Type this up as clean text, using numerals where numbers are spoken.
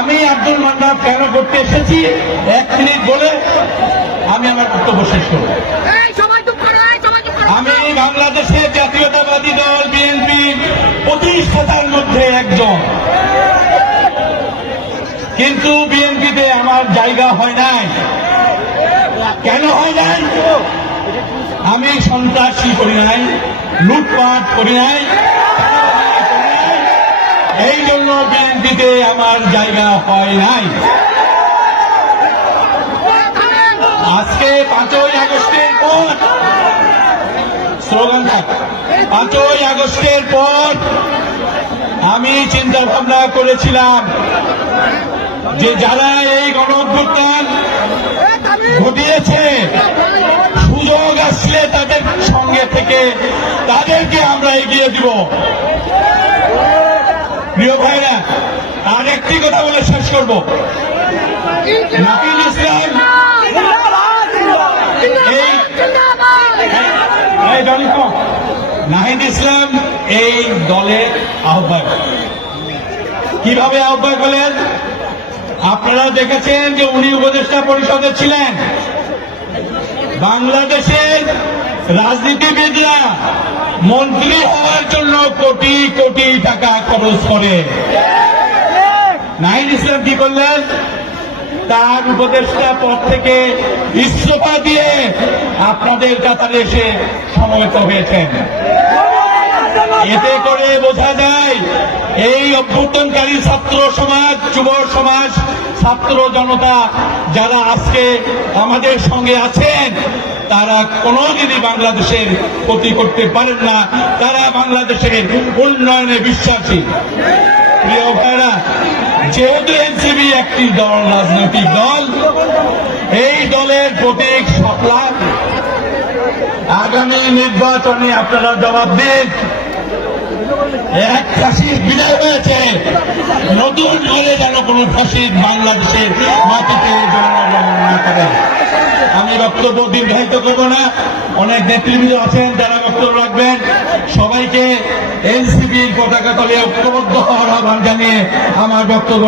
আমি আব্দুল মান্নান কেন করতে এসেছি 1 মিনিট বলে আমি আমার বক্তব্য শেষ করব। আমি বাংলাদেশের জাতীয়তাবাদী দল বিএনপি প্রতিষ্ঠাতার মধ্যে একজন, কিন্তু বিএনপিতে আমার জায়গা হয় নাই। কেন হয় নাই? আমি সন্ত্রাসী করি নাই, লুটপাট করি নাই, এই জন্য বিএনপিতে আমার জায়গা হয় নাই। আজকে 5ই আগস্টের পর স্লোগান থাক, 5ই আগস্টের পর আমি চিন্তা ভাবনা করেছিলাম যে যারা এই গণ-অভ্যুত্থান ঘটিয়েছে, সুযোগ আসলে তাদের সঙ্গে থেকে তাদেরকে আমরা এগিয়ে দিব। প্রিয় ভাইরা, আর একটি কথা বলে শেষ করব। নাহিদ ইসলাম নাহিদ ইসলাম এই দলের আহ্বায়ক। কিভাবে আহ্বায়ক হলেন? আপনারা দেখেছেন যে উনি উপদেষ্টা পরিষদে ছিলেন। বাংলাদেশের রাজনীতিবিদরা মন্ত্রী হওয়ার জন্য কোটি কোটি টাকা খরচ করে। নাহিদ ইসলাম কি করলেন? তার উপদেষ্টা পদ থেকে ইস্তফা দিয়ে আপনাদের কাতারে এসে সমবেত হয়েছেন। এতে করে বোঝা যায় এই অভ্যুত্থানকারী ছাত্র সমাজ, যুব সমাজ, ছাত্র জনতা যারা আজকে আমাদের সঙ্গে আছেন, তারা কোনোদিনই বাংলাদেশের ক্ষতি করতে পারেন না। তারা বাংলাদেশের উন্নয়নে বিশ্বাসী। প্রিয় ভাইরা, যেহেতু এনসিপি একটি দল, রাজনৈতিক দল, এই দলের প্রতীক শাপলা। আগামী নির্বাচনে আপনারা জবাব দিন। এক ফ্যাসিস্ট বিদায় হয়েছে, নতুন করে যেন কোন ফ্যাসিস্ট বাংলাদেশের মাটিতে জন্মগ্রহণ না করে। আমি বক্তব্য দীর্ঘায়িত করব না, অনেক নেতৃবৃন্দ আছেন যারা বক্তব্য রাখবেন। সবাইকে এনসিপির পতাকা তলে ঐক্যবদ্ধ হওয়ার আহ্বান জানিয়ে আমার বক্তব্য